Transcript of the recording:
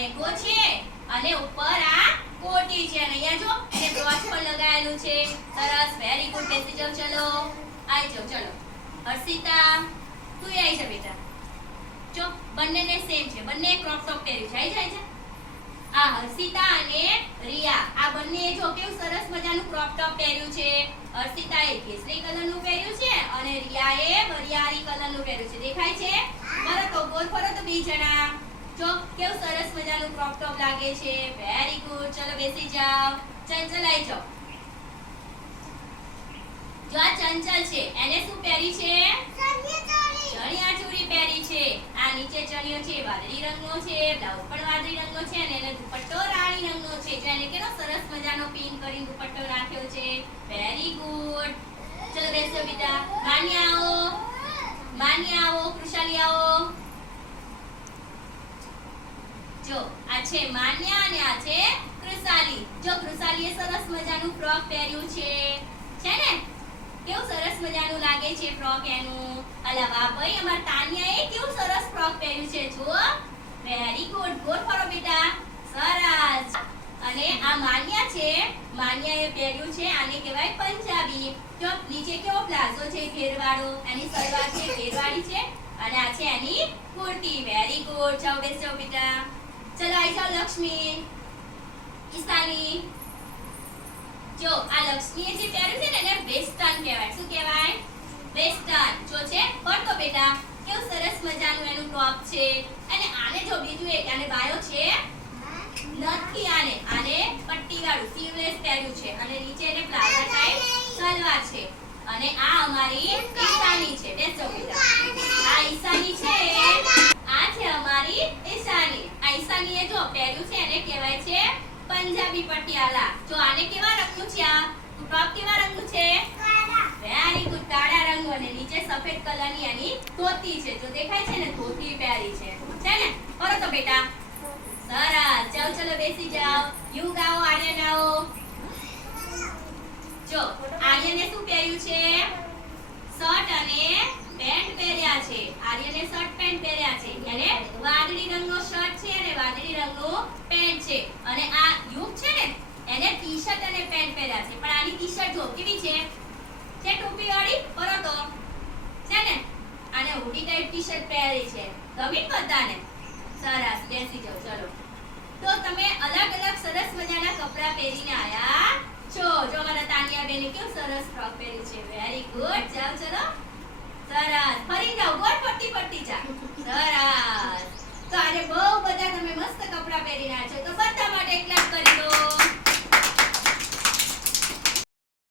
લેંઘો છે અને ઉપર આ કોટી છે. અને અહીંયા જો એને બ્રોચ પણ લગાવેલું છે. સરસ વેરી ગુડ બેસી જાવ ચલો. આવી જાવ ચલો. હર્ષિતા, તું આવી જા બેટા. જો, બંનેને સેમ છે. બંને ક્રોપ ટોપ પહેર્યું છે. આવી જાય છે? આ હર્ષિતા અને રિયા. આ બંને જો કેવું સરસ મજાનું ક્રોપ ટોપ પહેર્યું છે. હર્ષિતા એ કેસરી કલરનું પહેર્યું છે અને રિયા રિયાએ કલર કલરનું પહેર્યું છે. દેખાય છે? ફરો તો બોલ ફરો તો બે જણા. જો કેવું સરસ મજાનું ક્રોપ ટોપ લાગે છે? વેરી ગુડ ચલો બેસી જાઓ. ચંચલ આવી જાઓ. જો આ ચંચલ છે એને શું પહેરી છે? ચણિયા ચોરી પહેરી છે. આ નીચે ચણિયો છે વાદળી રંગનો છે બ્લાઉઝ પણ વાદળી રંગનો છે અને એનો દુપટ્ટો રાણી રંગનો છે. જો એને કેવો સરસ મજાનો પિન કરીને દુપટ્ટો રાખ્યો છે. વેરી ગુડ ચલો બેસો બેટા. માની આવો માની આવો કૃષાલી આવો જો આ છે માન્યા અને આ છે કૃષાલી. જો કૃષાલીએ સરસ મજાનું ફ્રોક પહેર્યું છે. છે ને? કેવું સરસ મજાનું લાગે છે ફ્રોક એનું? અલા વાહ ભાઈ, અમાર તાનિયાએ કેવું સરસ ફ્રોક પહેર્યું છે જો વેરી ગુડ ગોળ ફોર બેટા. સરસ. અને આ માન્યા છે, માન્યાએ પહેર્યું છે, આને કહેવાય પંજાબી. જો નીચે કેવો પ્લાઝો છે ઘેરવાળો? એની સલવાર છે, ઘેરવાળી છે. અને આ છે એની કુર્તી. વેરી ગુડ જાઓ બેસો બેટા. ચલો આવી લક્ષ્મી ઈશાની જો આ લક્ષ્મીએ જે પહેર્યું છે ને એને વેસ્ટર્ન કહેવાય શું કહેવાય વેસ્ટર્ન જો છે પડતો બેટા કેવું સરસ મજાનું એનું ટોપ છે અને આને જો બીજું એક આને બાયો છે નથી આને આને પટ્ટી વાળું સીવલેસ પહેર્યું છે અને નીચે એને પ્લાઝા ટાઈપ સલવાર છે અને આ અમારી ઈશાની છે બેસો બેટા પંજાબી પટિયાલા. જો આને કેવા રંગનું છે આ? ટોપ કેવા રંગનું છે? વેરી ગુડ કાળા રંગ અને નીચે સફેદ કલરની આની ધોતી છે. જો દેખાય છે ને, ધોતી પહેરી છે. છે ને? કરો તો બેટા. સરસ. ચાલો, ચલો, બેસી જાઓ. યુ ગાઓ આર્યન આવો જો, આર્યને શું પહેર્યું છે? શર્ટ અને પેન્ટ પહેર્યા છે. આર્યને શર્ટ પેન્ટ પહેર્યા છે. એટલે વાદળી રંગનો શર્ટ છે અને વાદળી રંગનો પેન્ટ છે. અને આ યુગ છે ને એને ટી-શર્ટ અને પેન્ટ છે, પણ આની ટી-શર્ટ જો કેવી છે. છે ટોપી વાળી કરો છે ને? આને હુડી ટાઈપ ટી-શર્ટ પહેરી છે. ગમી બધાને? સરસ, બેસી જાઓ, ચલો. તો તમે અલગ અલગ સરસ મજાના કપડાં પહેરીને આયા છો. જો મારા તાનિયા બેને કેવું સરસ ફ્રોક પહેર્યું છે. વેરી ગુડ જાઓ, ચલો. સરસ. ફરી જાઓ. ગોળ પટ્ટી પટ્ટી જા. સરસ. તો આજે બહુ બધા તમે મસ્ત કપડાં પહેરીને આવ્યા છો. તો બધા માટે એક ક્લાસ કરી દો.